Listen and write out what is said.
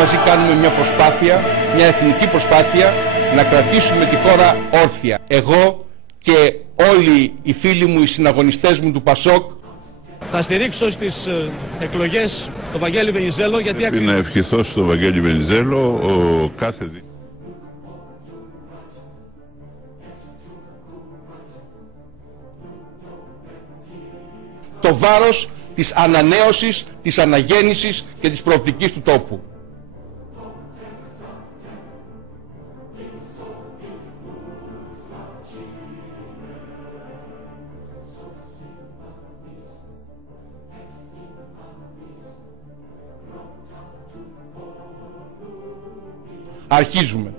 μαζί κάνουμε μια προσπάθεια, μια εθνική προσπάθεια να κρατήσουμε τη χώρα όρθια. Εγώ και όλοι οι φίλοι μου, οι συναγωνιστές μου του ΠΑΣΟΚ, θα στηρίξω στις εκλογές τον Βαγγέλη Βενιζέλο, γιατί πρέπει να ευχηθώ στον Βαγγέλη Βενιζέλο ο κάθε το βάρος της ανανέωσης, της αναγέννησης και της προοπτικής του τόπου. Αρχίζουμε.